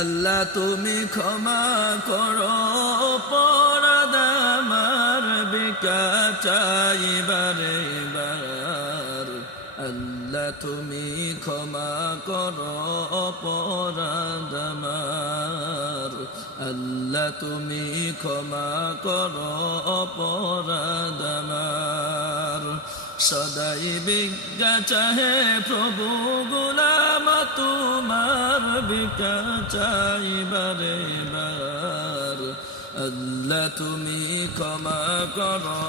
আল্লাহ তুমি ক্ষমা করো অপরাধ আমার বিকা চাই বারে বার। আল্লাহ তুমি ক্ষমা করো অপরাধ আমার। আল্লাহ তুমি ক্ষমা করো অপরাধ আমার। সদাই বিজ্ঞা চাহে প্রভু গোলাম তোমার বিকা চাই বারে বার। আল্লাহ তুমি ক্ষমা করো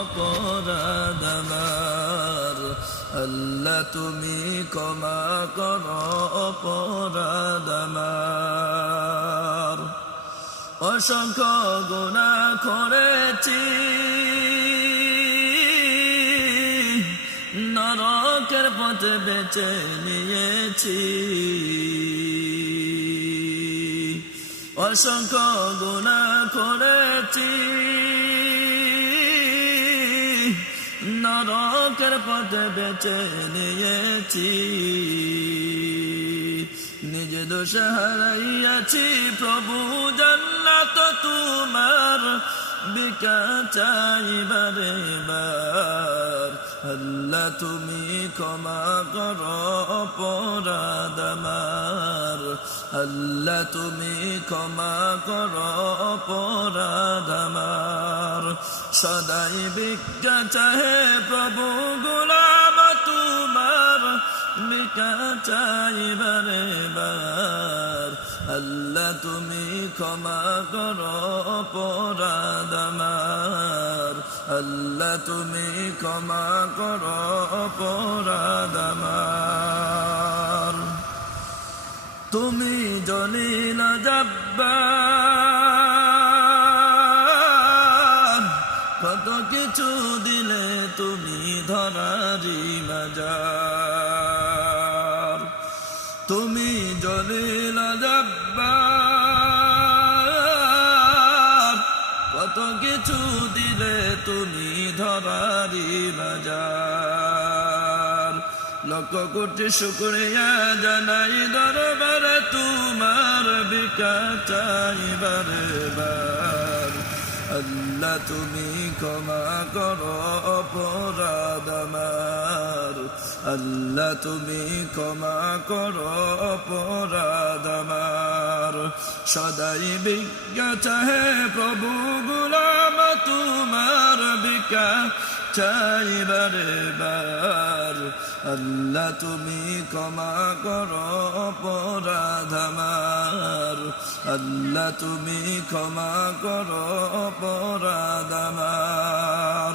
অপরাধ আমার। আল্লাহ তুমি ক্ষমা করো অপরাধ আমার। অসংখ্য গুনাহ করেছি, নরকের পথে বেছে নিয়েছি। অসংখ্য গুনাহ করেছি, নরকের পথে বেছে নিয়েছি। নিজে দোষ হারাইয়াছি প্রভু জান্নাত তোমার বিকা চাই বারে বার। আল্লাহ তুমি ক্ষমা করো অপরাধ আমার। আল্লাহ তুমি ক্ষমা করো অপরাধ আমার। সদাই বিজ্ঞা চাহে প্রভু গোলাম তোমার বিকা চাই বারে বার। আল্লাহ তুমি ক্ষমা করো অপরাধ আমার। আল্লাহ তুমি ক্ষমা করো অপরাধ আমার। তুমি জলিল জব্বার, কত কিছু দিলে তুমি ধরারি মাজার। তুমি জলিল জব্বার, কত কিছু দিলে তুমি ধরারি বাজার। লক্ষ কোটি শুকরিয়া জানাই দরবারে তোমার বিকা চাই বারে বার। আল্লাহ তুমি ক্ষমা করো অপরাধ আমার। আল্লাহ তুমি ক্ষমা করো অপরাধ আমার। সদাই বিজ্ঞা চাহে প্রভু গোলাম তোমার বিকা চাই বারে বার। আল্লাহ তুমি ক্ষমা করো অপরাধ আমার। আল্লাহ তুমি ক্ষমা করো অপরাধ আমার।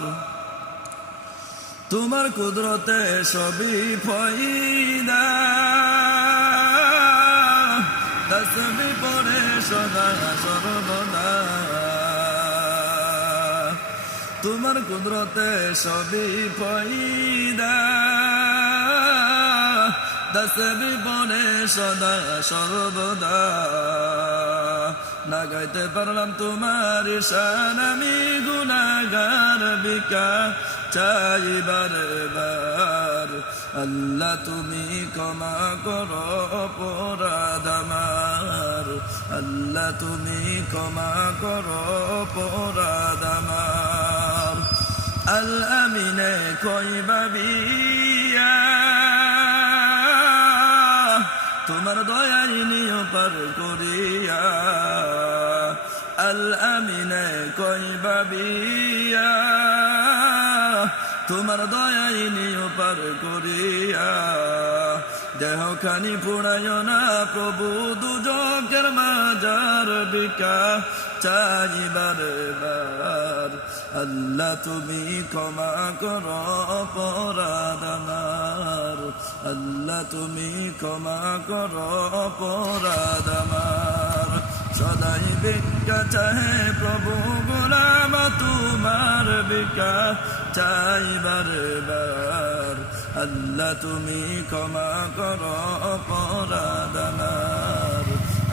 তোমার কুদরতে সবই ফয়দা, তাসবিহ পড়ে সদা সর্বদা। তোমার কুদরতে সবই ফয়দা, তাসবিহ পড়ে সদা সর্বদা। না গাইতে পারলাম তোমার শান আমি গুনাহগার বিকা চাই বারে বার। আল্লাহ তুমি ক্ষমা করো অপরাধ আমার। আল্লাহ তুমি ক্ষমা করো অপরাধ আমার। আল আমিনে কইবা বিয়া, তোমার দয়াই নিয় পার করিয়া। আল আমিনে কইবা বিয়া, তোমার দয়াই নিয় পার করিয়া। দেহ খানি পুড়ায় না প্রভু দুজকের মাজার বিকা চাই বারে বার। আল্লাহ তুমি ক্ষমা করো অপরাধ আমার। আল্লাহ তুমি ক্ষমা করো অপরাধ আমার। সদাই বিজ্ঞা চাহে প্রভু গোলাম তোমার বিকা চাই বারে বার। আল্লাহ তুমি ক্ষমা করো অপরাধ আমার।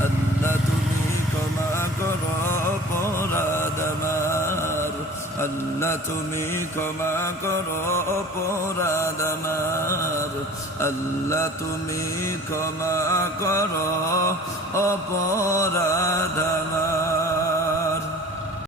আল্লাহ তুমি ক্ষমা করো অপরাধ আমার। আল্লাহ তুমি ক্ষমা করো অপরাধ আমার। আল্লাহ তুমি ক্ষমা করো অপর